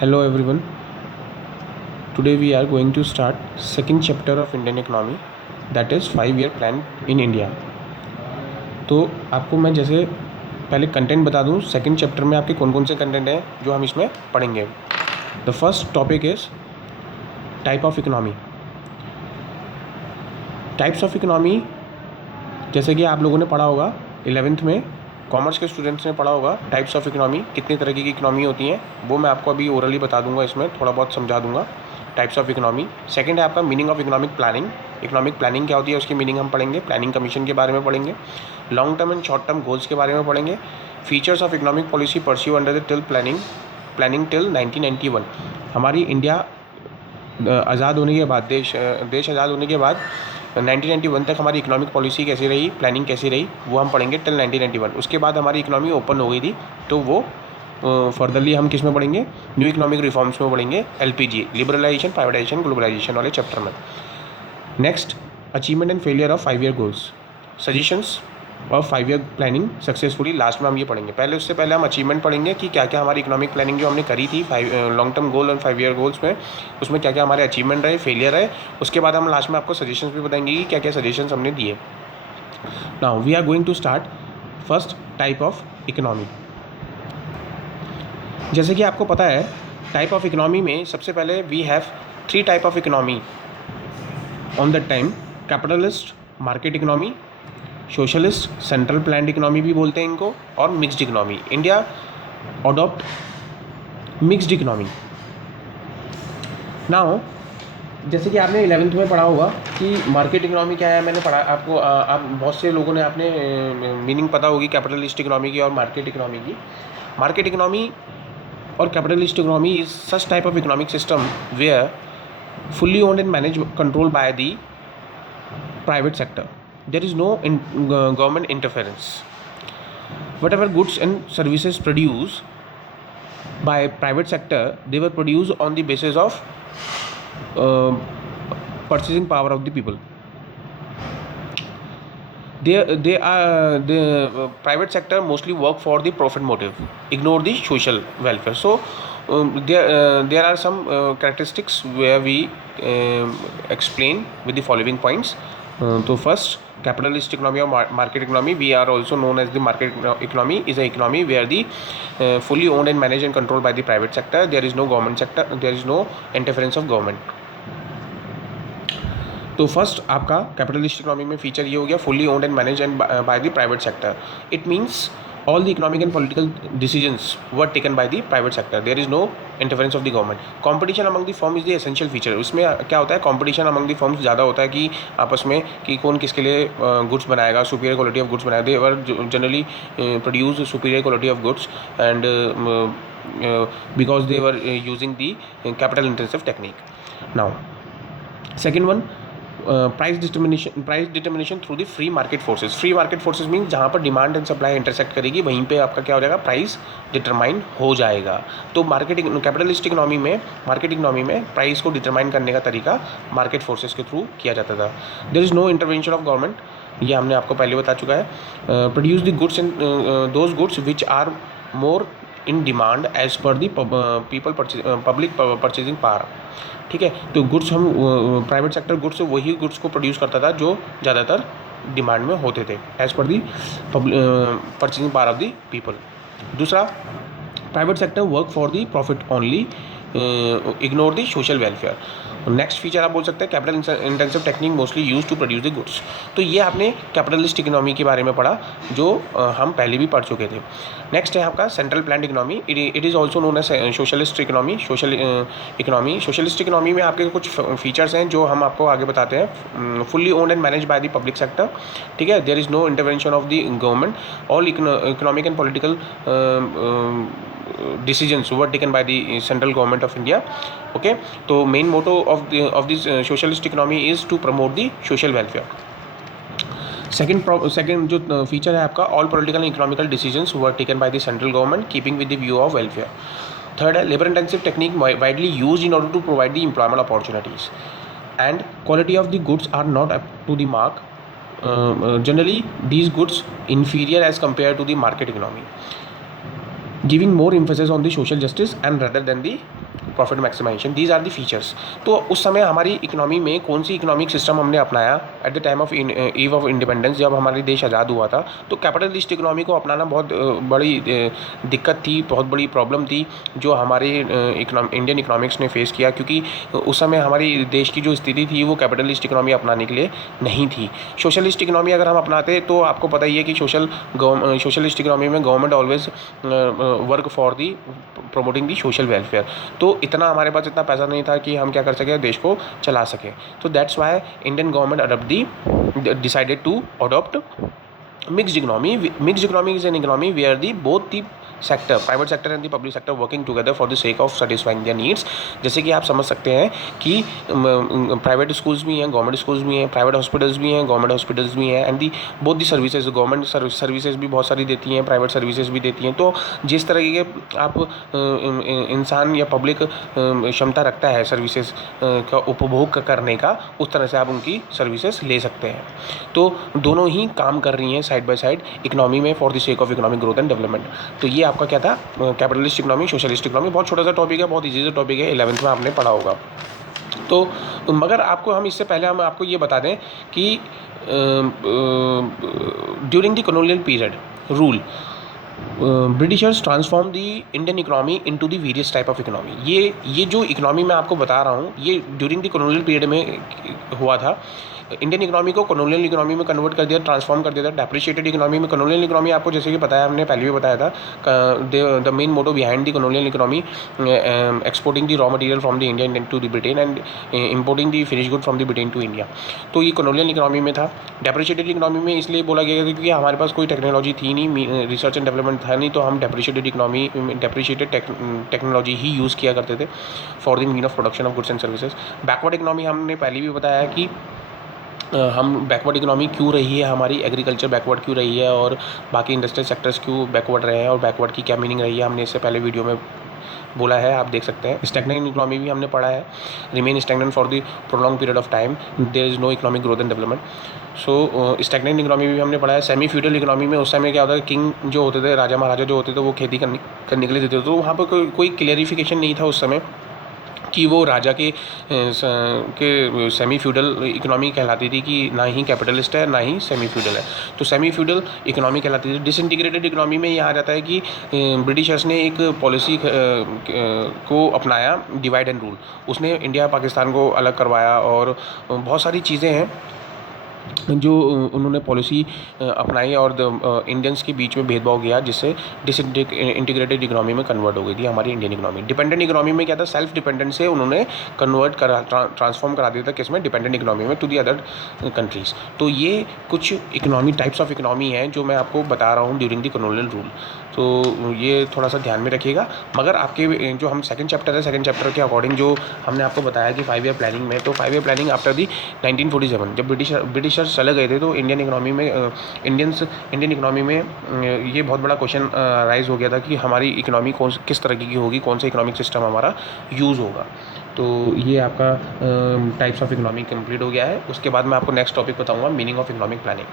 Hello everyone. Today we are going to start second chapter of Indian economy, that is 5 year plan in India. तो आपको मैं जैसे पहले content बता दूं, सेकंड चैप्टर में आपके कौन कौन से कंटेंट हैं जो हम इसमें पढ़ेंगे. The first topic is type of economy. Types of economy जैसे कि आप लोगों ने पढ़ा होगा 11th में, कॉमर्स के स्टूडेंट्स ने पढ़ा होगा टाइप्स ऑफ इकोनॉमी, कितनी तरह की इकोनॉमी होती हैं वो मैं आपको अभी ओरली बता दूंगा, इसमें थोड़ा बहुत समझा दूंगा. Types of economy. सेकंड है आपका meaning of economic planning. Economic planning क्या होती है उसकी मीनिंग हम पढ़ेंगे. प्लानिंग कमीशन के बारे में पढ़ेंगे. Long term and short term goals के बारे में पढ़ेंगे. Features of economic policy pursue under the till planning till 1991. हमारी इंडिया आज़ाद होने के बाद, देश आज़ाद होने के बाद 1991 तक हमारी इकोनॉमिक पॉलिसी कैसी रही, प्लानिंग कैसी रही, वो हम पढ़ेंगे टिल 1991. उसके बाद हमारी इकोनॉमी ओपन हो गई थी, तो वो फर्दरली हम किस में पढ़ेंगे, न्यू इकोनॉमिक रिफॉर्म्स में पढ़ेंगे. LPG, लिबरलाइजेशन, प्राइवेटाइजेशन, ग्लोबलाइजेशन वाले चैप्टर में. Next, achievement and failure of 5 year goals. Suggestions of 5 year planning successfully, last में हम ये पढ़ेंगे. उससे पहले हम अचीवमेंट पढ़ेंगे कि क्या क्या हमारी इकोनॉमिक प्लानिंग जो हमने करी थी लॉन्ग टर्म गोल और 5 year गोल्स में, उसमें क्या क्या हमारे अचीवमेंट रहे, फेलियर रहे. उसके बाद हम लास्ट में आपको सजेशंस भी बताएंगे कि क्या क्या सजेशंस हमने दिए. Now we are going to start first type of economy. जैसे कि आपको पता है टाइप ऑफ इकोनॉमी में सबसे पहले we have 3 type of economy on that time. Capitalist market economy, socialist central planned economy भी बोलते हैं इनको, और mixed economy. India adopt mixed economy. Now जैसे कि आपने 11th में पढ़ा होगा कि मार्केट इकोनॉमी क्या है. मैंने पढ़ा आपको, आप बहुत से लोगों ने आपने मीनिंग पता होगी कैपिटलिस्ट इकोनॉमी की और मार्केट इकोनॉमी की. मार्केट इकोनॉमी और capitalist economy is such type of economic system where fully owned and managed, controlled by the private sector. There is no government interference. Whatever goods and services produced by private sector, they were produced on the basis of purchasing power of the people. They are the private sector mostly work for the profit motive, ignore the social welfare. So there are some characteristics where we explain with the following points. So first, capitalist economy or market economy, we are also known as the market economy, is an economy where the fully owned and managed and controlled by the private sector. There is no government sector, there is no interference of government. तो first आपका capitalist economy में feature ये हो गया, fully owned and manage and by the private sector. It means all the economic and political decisions were taken by the private sector. There is no interference of the government. Competition among the firm is the essential feature. उसमें क्या होता है, competition among the firms ज़्यादा होता है कि आपस में कि कौन किसके लिए goods बनाएगा, superior quality of goods बनाएगा. They were generally produce superior quality of goods and because they were using the capital intensive technique. Now second one, price determination through the free market forces. Free market forces mean जहाँ पर demand and supply intersect करेगी वहीं पे आपका क्या हो जाएगा, price determine हो जाएगा. तो कैपिटलिस्ट इकोनॉमी में, मार्केट इकोनॉमी में प्राइस को डिटरमाइन करने का तरीका मार्केट फोर्सेस के थ्रू किया जाता था. There is no intervention of government, ये हमने आपको पहले बता चुका है. Produce the goods and those goods which are more in demand as per the public purchasing power. ठीक है, तो गुड्स हम प्राइवेट सेक्टर गुड्स वही गुड्स को प्रोड्यूस करता था जो ज़्यादातर डिमांड में होते थे as per the purchasing power of the people. दूसरा, private sector work for the profit only, ignore the social welfare. Next feature आप बोल सकते हैं capital intensive technique mostly use to produce the goods. तो ये आपने कैपिटलिस्ट इकोनॉमी के बारे में पढ़ा जो हम पहले भी पढ़ चुके थे. नेक्स्ट है आपका central planned economy. It is also known as socialist economy. Socialist economy में आपके कुछ फीचर्स हैं जो हम आपको आगे बताते हैं. Fully owned and manage by the public sector. ठीक है, there is no intervention of the government. All economic and political decisions were taken by the central government of India. Okay, so main motto of this socialist economy is to promote the social welfare. Second जो feature है आपका, all political and economical decisions were taken by the central government keeping with the view of welfare. Third है labor intensive technique widely used in order to provide the employment opportunities, and quality of the goods are not up to the mark. Generally these goods inferior as compared to the market economy, giving more emphasis on the social justice and rather than the profit maximisation, these are the features. तो उस समय हमारी economy में कौन सी economic system हमने अपनाया at the time of eve of independence, जब हमारी देश आज़ाद हुआ था। तो कैपिटलिस्ट इकोनॉमी को अपनाना बहुत बड़ी दिक्कत थी, बहुत बड़ी प्रॉब्लम थी जो हमारे इंडियन इकोनॉमिक्स ने फेस किया, क्योंकि उस समय हमारी देश की जो स्थिति थी वो कैपिटलिस्ट इकोनॉमी अपनाने के लिए नहीं थी। सोशलिस्ट इकोनॉमी अगर हम अपनाते तो आपको पता ही है कि सोशलिस्ट इकोनॉमी में government always work for the promoting the social welfare. तो इतना हमारे पास इतना पैसा नहीं था कि हम क्या कर सकें, देश को चला सकें। तो that's why Indian government decided to adopt mixed economy. Mixed economy is an economy where both the sector, private sector and the public sector working together for the sake of satisfying their needs। जैसे कि आप समझ सकते हैं कि private schools भी हैं, government schools भी हैं, प्राइवेट हॉस्पिटल्स भी हैं, गवर्नमेंट हॉस्पिटल्स भी हैं, and the both the services, government services भी बहुत सारी देती हैं, प्राइवेट सर्विसेज भी देती हैं। तो जिस तरह के आप इंसान या पब्लिक क्षमता रखता है सर्विसेज का उपभोग करने का, उस तरह से आप उनकी सर्विसेज ले सकते हैं। तो दोनों ही काम कर रही हैं साइड बाय साइड इकोनॉमी में for the sake of economic growth and development. तो ये आपका क्या था, कैपिटलिस्ट इकोनॉमी, सोशलिस्ट इकोनॉमी। बहुत छोटा सा टॉपिक है, बहुत ईजी सा टॉपिक है, 11th में आपने पढ़ा होगा। तो मगर आपको हम इससे पहले हम आपको ये बता दें कि during the colonial period rule Britishers transform the Indian economy into the various type of economy. ये जो इकोनॉमी मैं आपको बता रहा हूँ ये ड्यूरिंग द कॉलोनियल पीरियड में हुआ था। इंडियन इकोनॉमी को कॉलोनियल इकोनॉमी में कन्वर्ट कर दिया, ट्रांसफॉर्म कर दिया था डेप्रिशिएटेड इकोनॉमी में। कॉलोनियल इकोनॉमी आपको जैसे कि बताया, हमने पहले भी बताया था, the main motto behind the colonial economy exporting the raw material from the India to the Britain and importing the finish good from the Britain to India. तो ये कॉलोनियल इकोनॉमी में था। डेप्रिशिएटेड इकोनॉमी में इसलिए बोला गया था क्योंकि हमारे पास कोई टेक्नोलॉजी थी नहीं, रिसर्च एंड डेवलपमेंट था नहीं, तो हम डेप्रिशिएटेड टेक्नोलॉजी ही यूज़ किया करते थे for the mean of production of goods and services. Backward economy हमने पहले भी बताया कि हम बैकवर्ड इकोनॉमी क्यों रही है, हमारी एग्रीकल्चर बैकवर्ड क्यों रही है और बाकी इंडस्ट्रियल सेक्टर्स क्यों बैकवर्ड रहे हैं, और बैकवर्ड की क्या मीनिंग रही है, हमने इससे पहले वीडियो में बोला है, आप देख सकते हैं। स्टैग्नेंट इकोनॉमी भी हमने पढ़ा है, remain stagnant for the prolong period of time, there is no economic growth and development. So stagnant economy भी हमने पढ़ा है। सेमी फ्यूडल इकोनॉमी में उस समय क्या होता है, किंग जो होते थे, राजा महाराजा जो होते थे, वो खेती करने के लिए देते थे, तो वहाँ पर कोई क्लियरिफिकेशन नहीं था उस समय कि वो राजा के सेमी फ्यूडल इकोनॉमी कहलाती थी कि ना ही कैपिटलिस्ट है ना ही सेमी फ्यूडल है, तो सेमी फ्यूडल इकोनॉमी कहलाती थी। डिसइंटीग्रेटेड इकोनॉमी में ये आ जाता है कि ब्रिटिशर्स ने एक पॉलिसी को अपनाया, डिवाइड एंड रूल। उसने इंडिया पाकिस्तान को अलग करवाया और बहुत सारी चीज़ें हैं जो उन्होंने पॉलिसी अपनाई और इंडियंस के बीच में भेदभाव किया, जिससे डिसइंटीग्रेटेड इकोनॉमी में कन्वर्ट हो गई थी हमारी इंडियन इकोनॉमी। डिपेंडेंट इकोनॉमी में क्या था, सेल्फ डिपेंडेंट से उन्होंने ट्रांसफॉर्म करा दिया था किसमें, डिपेंडेंट इकोनॉमी में, टू दी अदर कंट्रीज़। तो ये कुछ इकोनॉमी टाइप्स ऑफ इकोनॉमी हैं जो मैं आपको बता रहा हूँ ड्यूरिंग द कॉलोनियल रूल। तो ये थोड़ा सा ध्यान में रखिएगा। मगर आपके जो हम सेकंड चैप्टर है, सेकंड चैप्टर के अकॉर्डिंग जो हमने आपको बताया कि 5 ईयर प्लानिंग में, तो 5 ईयर प्लानिंग आफ्टर दी 1947 जब ब्रिटिशर्स चले गए थे, तो इंडियन इकोनॉमी में इंडियन इकोनॉमी में ये बहुत बड़ा क्वेश्चन राइज हो गया था कि हमारी इकोनॉमी किस तरह की होगी, कौन सा इकोनॉमिक सिस्टम हमारा यूज़ होगा। तो ये आपका टाइप्स ऑफ इकोनॉमी कंप्लीट हो गया है। उसके बाद मैं आपको नेक्स्ट टॉपिक बताऊँगा, मीनिंग ऑफ इकोनॉमिक प्लानिंग।